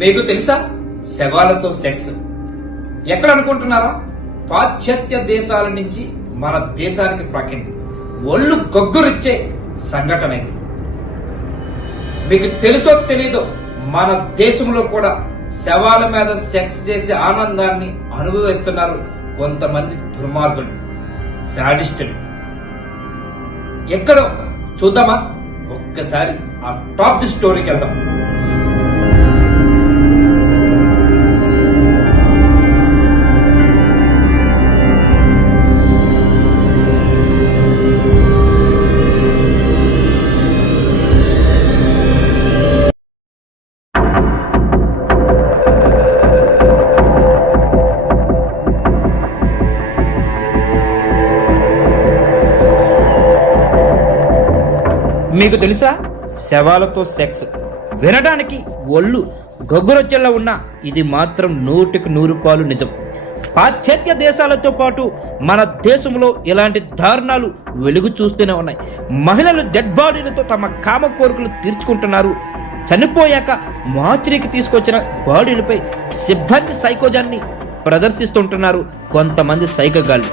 మీకు తెలుసా శవాలతో సెక్స్ ఎక్కడ అనుకుంటున్నారా? పాశ్చాత్య దేశాల నుంచి మన దేశానికి పాకింది. ఒళ్ళు గొగ్గురిచ్చే సంఘటన ఇది. మీకు తెలుసో తెలీదో మన దేశంలో కూడా శవాల మీద సెక్స్ చేసే ఆనందాన్ని అనుభవిస్తున్నారు కొంతమంది దుర్మార్గులు, శాడిస్టులు. ఎక్కడో చూద్దామా? ఒక్కసారి ఆ టాప్ ది స్టోరీకి వెళ్దాం. మీకు తెలుసా శవాలతో సెక్స్? వినడానికి ఒళ్ళు గొగ్గురొచ్చేలా ఉన్న ఇది మాత్రం 100% నిజం. పాశ్చాత్య దేశాలతో పాటు మన దేశంలో ఇలాంటి దారుణాలు వెలుగు చూస్తూనే ఉన్నాయి. మహిళలు డెడ్ బాడీలతో తమ కామ కోరికలు తీర్చుకుంటున్నారు. చనిపోయాక మార్చురీకి తీసుకొచ్చిన బాడీలపై సిబ్బంది సైకోజాన్ని ప్రదర్శిస్తుంటున్నారు కొంతమంది సైకగాళ్ళు.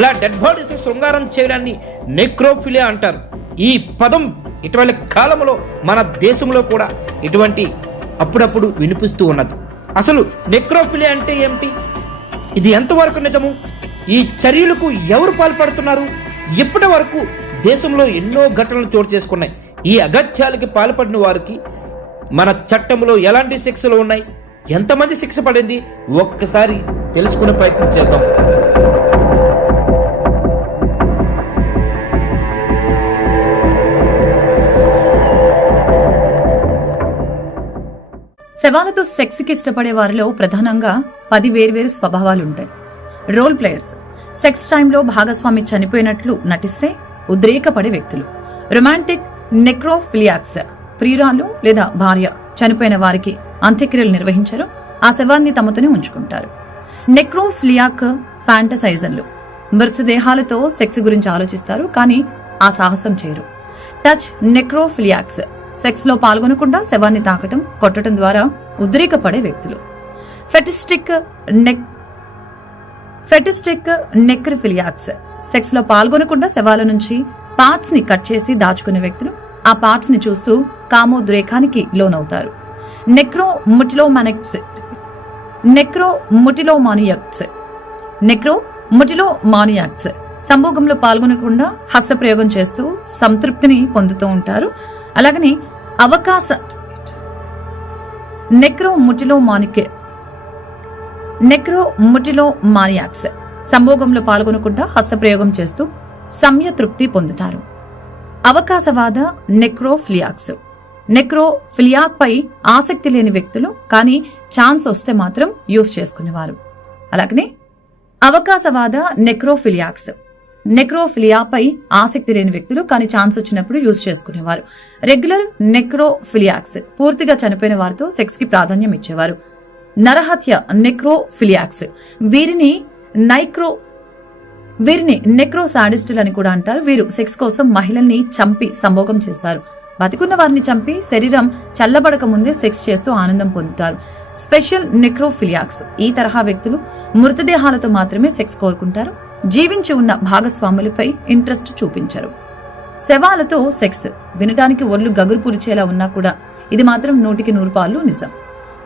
ఇలా డెడ్ బాడీస్ శృంగారం చేయడాన్ని నెక్రోఫిలియా అంటారు. ఈ పదం ఇటీవల కాలంలో మన దేశంలో కూడా ఇటువంటి అప్పుడప్పుడు వినిపిస్తూ ఉన్నది. అసలు నెక్రోఫిలియా అంటే ఏమిటి? ఇది ఎంతవరకు నిజము? ఈ చర్యలకు ఎవరు పాల్పడుతున్నారు? ఇప్పటి వరకు దేశంలో ఎన్నో ఘటనలు చోటు చేసుకున్నాయి. ఈ అగత్యాలకి పాల్పడిన వారికి మన చట్టంలో ఎలాంటి శిక్షలు ఉన్నాయి? ఎంతమంది శిక్ష పడింది? ఒక్కసారి తెలుసుకునే ప్రయత్నం చేద్దాం. శవాలతో సెక్స్కి ఇష్టపడే వారిలో ప్రధానంగా 10 వేర్వేరు స్వభావాలుంటాయి. రోల్ ప్లేయర్స్ సెక్స్ టైంలో భాగస్వామి చనిపోయినట్లు నటిస్తే ఉద్రేకపడే వ్యక్తులు. రొమాంటిక్ నెక్రోఫిలియాక్స్ ప్రియురాలు లేదా భార్య చనిపోయిన వారికి అంత్యక్రియలు నిర్వహించారు, ఆ శవాన్ని తమతోనే ఉంచుకుంటారు. నెక్రోఫిలియాక్ ఫ్యాంటసైజర్లు మృతదేహాలతో సెక్స్ గురించి ఆలోచిస్తారు, కానీ ఆ సాహసం చేయరు. టచ్ నెక్రోఫిలియాక్స్ సెక్స్ లో పాల్గొనకుండా శవాన్ని తాకటం, కొట్టడం ద్వారా ఉద్రేకపడే వ్యక్తులు. ఫెటిస్టిక్ నెక్రోఫిలియాక్స్ సెక్స్ లో పాల్గొనకుండా శవాల నుంచి పార్ట్స్ ని కట్ చేసి దాచుకునే వ్యక్తులు. ఆ పార్ట్స్ ని చూస్తూ కామోద్రేకానికి లోనవుతారు. నెక్రోముటిలోమానియాక్స్ సంభోగంలో పాల్గొనకుండా హస్తప్రయోగం చేస్తూ సంతృప్తిని పొందుతూ ఉంటారు. అలాగని నెక్రోముటిలోమానియాక్స్ సంభోగంలో పాల్గొనకుండా హస్తప్రయోగం చేస్తూ సంయతృప్తి పొందుతారు. అవకాశవాద నెక్రోఫిలియాక్ పై ఆసక్తి లేని వ్యక్తులు, కానీ ఛాన్స్ వస్తే మాత్రం యూజ్ చేసుకునేవారు. అలాగనే అవకాశవాద నెక్రోఫిలియాపై ఆసక్తి లేని వ్యక్తులు, కానీ ఛాన్స్ వచ్చినప్పుడు యూజ్ చేసుకునేవారు. రెగ్యులర్ నెక్రోఫిలియాక్స్ పూర్తిగా చనిపోయిన వారితో సెక్స్ కి ప్రాధాన్యం ఇచ్చేవారు. నరహత్య నెక్రోఫిలియాక్స్ వీరిని నెక్రోసాడిస్టులు అని కూడా అంటారు. వీరు సెక్స్ కోసం మహిళల్ని చంపి సంభోగం చేస్తారు. బతికున్న వారిని చంపి శరీరం చల్లబడక ముందే సెక్స్ చేస్తూ ఆనందం పొందుతారు. స్పెషల్ నెక్రోఫిలియాక్స్ ఈ తరహా వ్యక్తులు మృతదేహాలతో మాత్రమే సెక్స్ కోరుకుంటారు, జీవించి ఉన్న భాగస్వాములపై ఇంట్రెస్ట్ చూపించరు. శవాలతో సెక్స్ వినటానికి ఒళ్ళు గగురు పులిచేలా ఉన్నా కూడా ఇది మాత్రం 100% నిజం.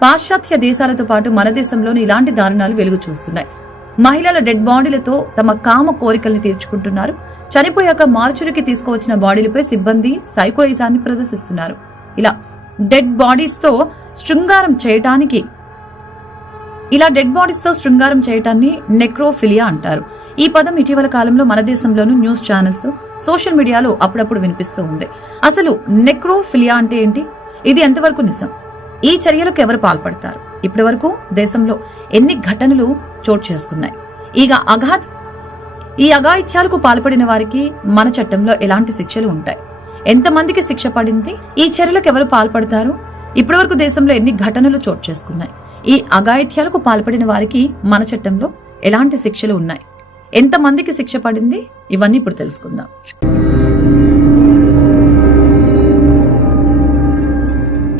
పాశ్చాత్య దేశాలతో పాటు మన దేశంలోని ఇలాంటి దారుణాలు వెలుగు చూస్తున్నాయి. మహిళల డెడ్ బాడీలతో తమ కామ కోరికల్ని తీర్చుకుంటున్నారు. చనిపోయాక మార్చురీకి తీసుకువచ్చిన బాడీలపై సిబ్బంది సైకోయిజాన్ని ప్రదర్శిస్తున్నారు. ఇలా డెడ్ బాడీస్ తో శృంగారం చేయటాన్ని నెక్రోఫిలియా అంటారు. ఈ పదం ఇటీవల కాలంలో మన దేశంలోనూ న్యూస్ ఛానల్స్, సోషల్ మీడియాలో అప్పుడప్పుడు వినిపిస్తూ ఉంది. అసలు నెక్రోఫిలియా అంటే ఏంటి? ఇది ఎంతవరకు నిజం? ఈ చర్యలకు ఎవరు పాల్పడతారు? ఇప్పటి వరకు దేశంలో ఎన్ని ఘటనలు చోటు చేసుకున్నాయి? ఈ అఘాయిత్యాలకు పాల్పడిన వారికి మన చట్టంలో ఎలాంటి శిక్షలు ఉంటాయి? ఎంతమందికి శిక్ష పడింది? ఈ చర్యలకు ఎవరు పాల్పడతారు? ఇప్పటి వరకు దేశంలో ఎన్ని ఘటనలు చోటు చేసుకున్నాయి? ఈ అఘాయిత్యాలకు పాల్పడిన వారికి మన చట్టంలో ఎలాంటి శిక్షలు ఉన్నాయి? ఎంతమందికి శిక్ష పడింది? ఇవన్నీ ఇప్పుడు తెలుసుకుందాం.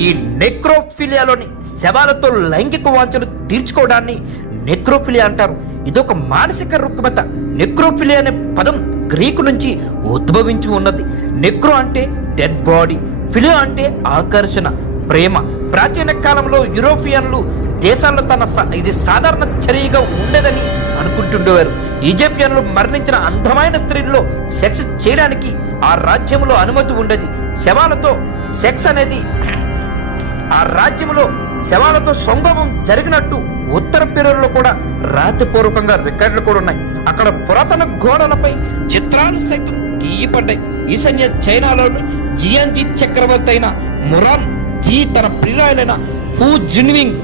ఈ నెక్రోఫిలియాలోని శవాలతో లైంగిక వాంఛలు తీర్చుకోవడాన్ని నెక్రోఫిలియా అంటారు. ఇదొక మానసిక రుగ్మత. నెక్రోఫిలియా అనే పదం గ్రీకు నుంచి ఉద్భవించి ఉన్నది. నెక్రో అంటే డెడ్ బాడీ, ఫిలియా అంటే ఆకర్షణ, ప్రేమ. ప్రాచీన కాలంలో యూరోపియన్లు దేశాల్లో ఇది సాధారణ చర్యగా ఉండేదని అనుకుంటుండేవారు. ఈజిప్షియన్లు మరణించిన అందమైన స్త్రీల్లో సెక్స్ చేయడానికి ఆ రాజ్యంలో అనుమతి ఉండేది. శవాలతో సెక్స్ అనేది ఆ రాజ్యంలో శవాలతో సంభోగం జరిగినట్టు ఉత్తర పెరూలో కూడా రాతపూర్వకంగా రికార్డులు కూడా ఉన్నాయి. అక్కడ పురాతన గోడలపై చిత్రాలు సైతం గీయబడ్డాయి. ఈశాన్య చైనాలోని జియాన్జీ చక్రవర్తి అయిన మురాన్ జీ తన ప్రియురాలైన ఫూ జిన్వింగ్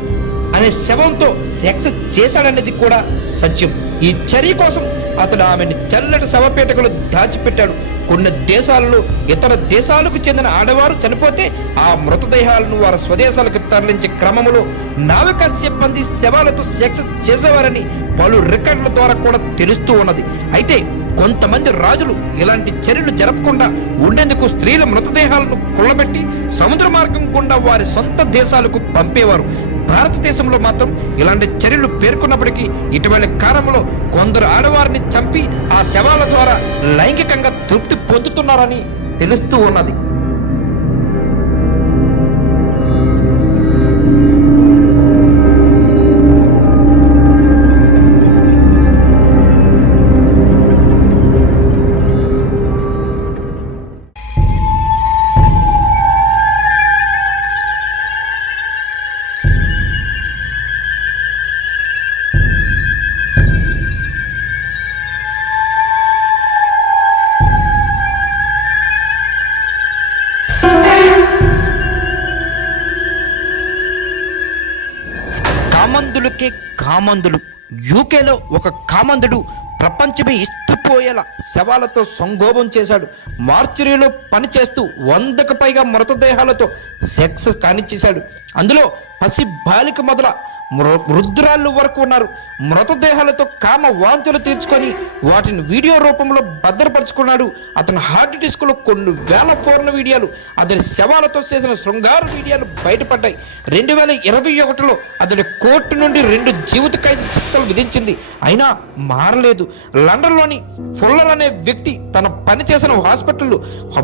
అనే శవంతో సెక్స్ చేశాడనేది కూడా సత్యం. ఈ చర్య కోసం అతడు ఆమెను చల్లటి శవపేటకులు దాచిపెట్టాడు. కొన్ని దేశాలలో ఇతర దేశాలకు చెందిన ఆడవారు చనిపోతే ఆ మృతదేహాలను వారి స్వదేశాలకు తరలించే క్రమంలో నావికా సిబ్బంది శవాలతో సెక్స్ చేసేవారని పలు రికార్డుల ద్వారా కూడా తెలుస్తూ ఉన్నది. అయితే కొంతమంది రాజులు ఇలాంటి చర్యలు జరపకుండా ఉండేందుకు స్త్రీల మృతదేహాలను కుళ్ళబెట్టి సముద్ర మార్గం గుండా వారి సొంత దేశాలకు పంపేవారు. భారతదేశంలో మాత్రం ఇలాంటి చర్యలు పేర్కొన్నప్పటికీ ఇటీవల కాలంలో కొందరు ఆడవారిని చంపి ఆ శవాల ద్వారా లైంగికంగా తృప్తి పొందుతున్నారని తెలుస్తూ ఉన్నది. కామందులకే కామందులు. యూకేలో ఒక కామందుడు ప్రపంచమే ఇష్టపోయేలా శవాలతో సంగోభం చేశాడు. మార్చురీలో పనిచేస్తూ 100కు పైగా మృతదేహాలతో సెక్స్ కానిచ్చేశాడు. అందులో పసి బాలిక మొదల వృద్ధురాళ్ళు వరకు ఉన్నారు. మృతదేహాలతో కామ వాంఛలు తీర్చుకొని వాటిని వీడియో రూపంలో భద్రపరుచుకున్నాడు. అతని హార్డ్ డిస్క్లో కొన్ని వేల పూర్ణ వీడియోలు, అతని శవాలతో చేసిన శృంగార వీడియోలు బయటపడ్డాయి. 2021లో అతడి కోర్టు నుండి 2 జీవిత ఖైదు శిక్షలు విధించింది. అయినా మారలేదు. లండన్లోని ఫుల్లర్ అనే వ్యక్తి తన పని చేసిన హాస్పిటల్లో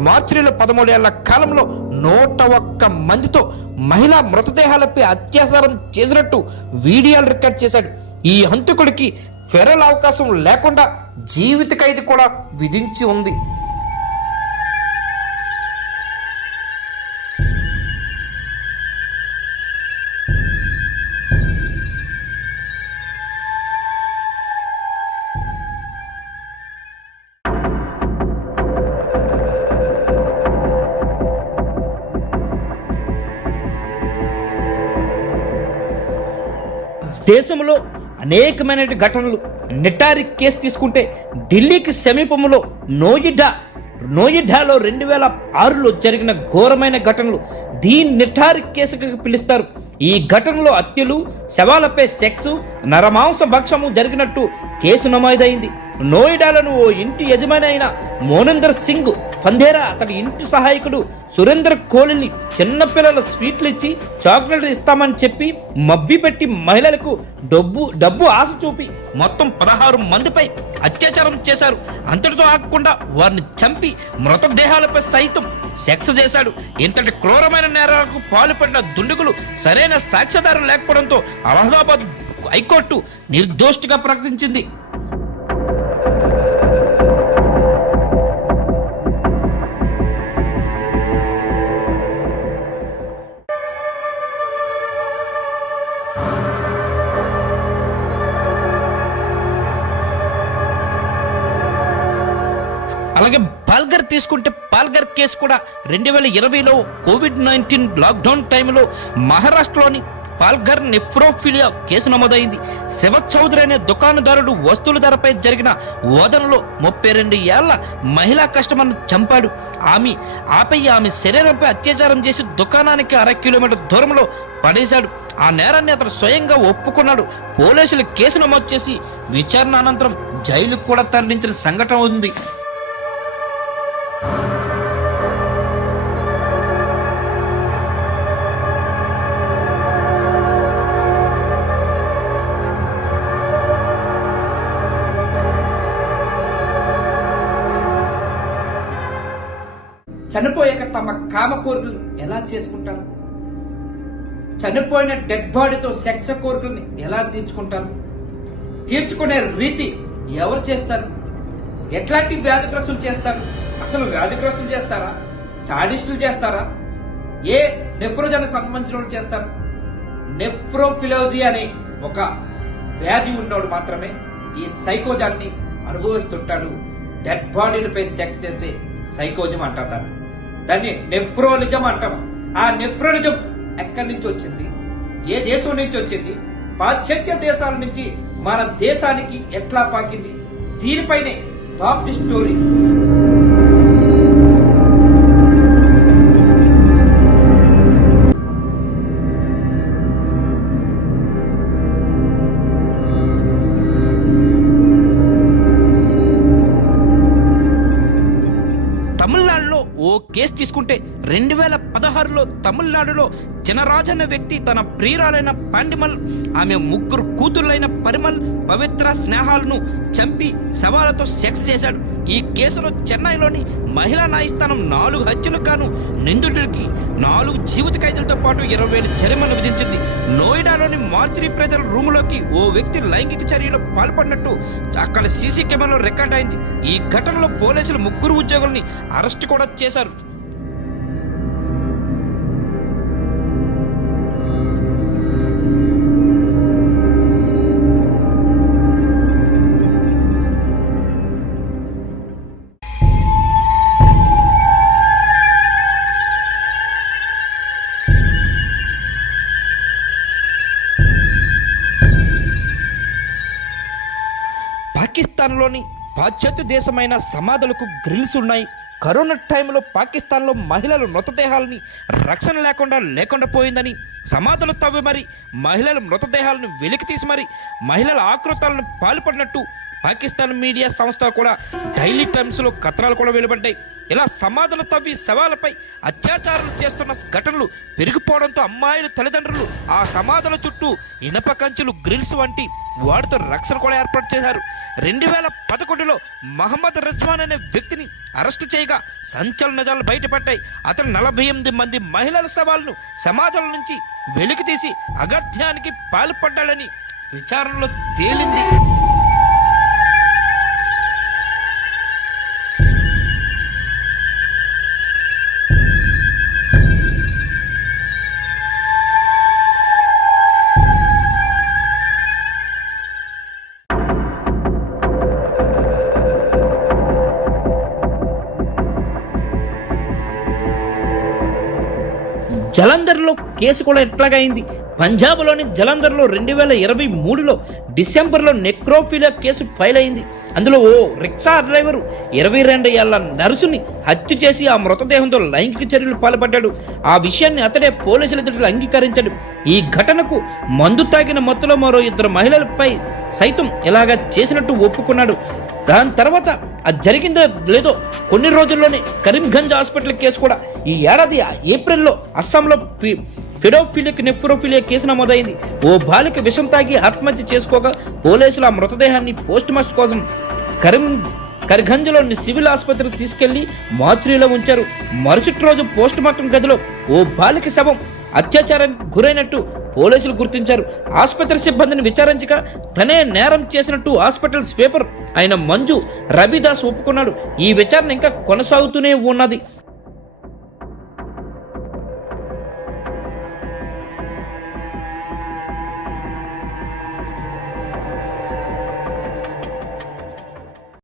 మార్చిలో 13 ఏళ్ల కాలంలో 101 మందితో మహిళా మృతదేహాలపై అత్యాచారం చేసినట్టు వీడియోలు రికార్డ్ చేశాడు. ఈ హంతకుడికి ఫెరల్ అవకాశం లేకుండా జీవిత ఖైదు కూడా విధించి ఉంది. దేశంలో అనేకమైన ఘటనలు. నిటారి కేసు తీసుకుంటే ఢిల్లీకి సమీపంలో నోయిడాలో 2006లో జరిగిన ఘోరమైన ఘటనలు దీని నిటారి కేసుగా పిలుస్తారు. ఈ ఘటనలో హత్యలు, శవాలపై సెక్స్, నరమాంస భక్షము జరిగినట్టు కేసు నమోదైంది. నోయిడాలోని ఓ ఇంటి యజమాని అయిన మోనిందర్ సింగ్ ఫందేరా అతడి ఇంటి సహాయకుడు సురేందర్ కోహ్లీని చిన్నపిల్లల స్వీట్లు ఇచ్చి చాక్లెట్లు ఇస్తామని చెప్పి మబ్బి పెట్టి మహిళలకు డబ్బు ఆశ చూపి మొత్తం 16 మందిపై అత్యాచారం చేశారు. అంతటితో ఆగకుండా వారిని చంపి మృతదేహాలపై సైతం సెక్స్ చేశాడు. ఇంతటి క్రూరమైన నేరాలకు పాల్పడిన దుండగులు సరైన సాక్ష్యాధారం లేకపోవడంతో అలహాబాద్ హైకోర్టు నిర్దోషిగా ప్రకటించింది. అలాగే పాల్ఘర్ తీసుకుంటే పాల్ఘర్ కేసు కూడా 2020లో కోవిడ్-19 లాక్డౌన్ టైంలో మహారాష్ట్రలోని పాల్ఘర్ నెఫ్రోఫిలియా కేసు నమోదైంది. శివ చౌదరి అనే దుకాణదారుడు వస్తువుల ధరపై జరిగిన వాదనలో 32 ఏళ్ల మహిళా కస్టమర్ను చంపాడు. ఆమె శరీరంపై అత్యాచారం చేసి దుకాణానికి 1/2 కిలోమీటర్ దూరంలో పడేశాడు. ఆ నేరాన్ని అతను స్వయంగా ఒప్పుకున్నాడు. పోలీసులు కేసు నమోదు చేసి విచారణ అనంతరం జైలుకు కూడా తరలించిన సంఘటన ఉంది. చనిపోయాక తమ కామ కోరికలను ఎలా చేసుకుంటారు? చనిపోయిన డెడ్ బాడీతో సెక్స్ కోరికల్ని ఎలా తీర్చుకుంటారు? తీర్చుకునే రీతి ఎవరు చేస్తారు? ఎట్లాంటి వ్యాధిగ్రస్తులు చేస్తారు? అసలు వ్యాధిగ్రస్తులు చేస్తారా? సాడిస్టులు చేస్తారా? ఏ నెఫ్రోజన్కి సంబంధించిన వాళ్ళు చేస్తారు? నెఫ్రోఫిలోజీ అనే ఒక వ్యాధి ఉన్నవాడు మాత్రమే ఈ సైకోజాన్ని అనుభవిస్తుంటాడు. డెడ్ బాడీలపై సెక్స్ చేసే సైకోజం అంటారు. దాన్ని నెఫ్రోలిజం అంటాం. ఆ నెఫ్రోలిజం ఎక్కడి నుంచి వచ్చింది? ఏ దేశం నుంచి వచ్చింది? పాశ్చాత్య దేశాల నుంచి మన దేశానికి ఎట్లా పాకింది? దీనిపైనే టాప్ స్టోరీ. తమిళనాడులో ఓ కేసు తీసుకుంటే 2016లో తమిళనాడులో జనరాజ్ అనే వ్యక్తి తన ప్రియురాలైన పాండిమల్, ఆమె 3 కూతుర్లైన పరిమల్, పవిత్ర, స్నేహాలను చంపి శవాలతో సెక్స్ చేశాడు. ఈ కేసులో చెన్నైలోని మహిళా న్యాయస్థానం 4 హత్యలకు గాను నిందితుడికి 4 జీవిత ఖైదులతో పాటు 20,000 జరిమానా విధించింది. నోయిడాలోని మార్చిరీ ప్రజల రూములోకి ఓ వ్యక్తి లైంగిక చర్యలో పాల్పడినట్టు అక్కడ సీసీ కెమెరాలో రికార్డ్ అయింది. ఈ ఘటనలో పోలీసులు 3 ఉద్యోగుల్ని అరెస్ట్ కూడా చేశారు. పాకిస్తాన్లోని పాశ్చాత్య దేశమైన సమాధులకు గ్రిల్స్ ఉన్నాయి. కరోనా టైంలో పాకిస్తాన్లో మహిళల మృతదేహాలని రక్షణ లేకుండా పోయిందని సమాధులు తవ్వి మరి మహిళల మృతదేహాలను వెలికి తీసి మరి మహిళల ఆకృతాలను పాల్పడినట్టు పాకిస్తాన్ మీడియా సంస్థ కూడా డైలీ టైమ్స్లో కథనాలు కూడా వెలువడ్డాయి. ఇలా సమాధులు తవ్వి శవాలపై అత్యాచారాలు చేస్తున్న ఘటనలు పెరిగిపోవడంతో అమ్మాయిల తల్లిదండ్రులు ఆ సమాధుల చుట్టూ ఇనప కంచెలు, గ్రిల్స్ వంటి వాటితో రక్షణ కూడా ఏర్పాటు చేశారు. 2011లో మహమ్మద్ రిజ్వాన్ అనే వ్యక్తిని అరెస్టు చేయగా సంచలన నిజాలు బయటపడ్డాయి. అతను 48 మంది మహిళల శవాలను సమాధుల నుంచి వెలికి తీసి అగత్యానికి పాల్పడ్డాడని విచారణలో తేలింది. జలంధర్లో కేసు కూడా ఎట్లాగా అయింది. పంజాబ్లోని జలంధర్లో 2023లో డిసెంబర్లో నెక్రోఫిలియా కేసు ఫైల్ అయింది. అందులో ఓ రిక్షా డ్రైవరు 22 ఏళ్ల నర్సుని హత్య చేసి ఆ మృతదేహంతో లైంగిక చర్యలు పాల్పడ్డాడు. ఆ విషయాన్ని అతడే పోలీసుల ఎదుట అంగీకరించాడు. ఈ ఘటనకు మందు తాగిన మత్తులో మరో 2 మహిళలపై సైతం ఇలాగా చేసినట్టు ఒప్పుకున్నాడు. దాని తర్వాత అది జరిగిందో లేదో కొన్ని రోజుల్లోనే కరీంగంజ్ హాస్పిటల్ కేసు కూడా ఈ ఏడాది ఏప్రిల్లో అస్సాంలో ఫిడోఫిలిక్ నెఫ్రోఫిలియా కేసు నమోదైంది. ఓ బాలిక విషం తాగి ఆత్మహత్య చేసుకోగా పోలీసులు ఆ మృతదేహాన్ని పోస్ట్ మార్టం కోసం కరీంగంజ్లోని సివిల్ ఆసుపత్రికి తీసుకెళ్లి మార్చురీలో ఉంచారు. మరుసటి రోజు పోస్ట్ మార్టం గదిలో ఓ బాలిక శవం అత్యాచారానికి గురైనట్టు పోలీసులు గుర్తించారు. ఆసుపత్రి సిబ్బందిని విచారించగా తనే నేరం చేసినట్టు హాస్పిటల్ స్వీపర్ అయిన మంజు రవిదాస్ ఒప్పుకున్నాడు. ఈ విచారణ ఇంకా కొనసాగుతూనే ఉన్నది.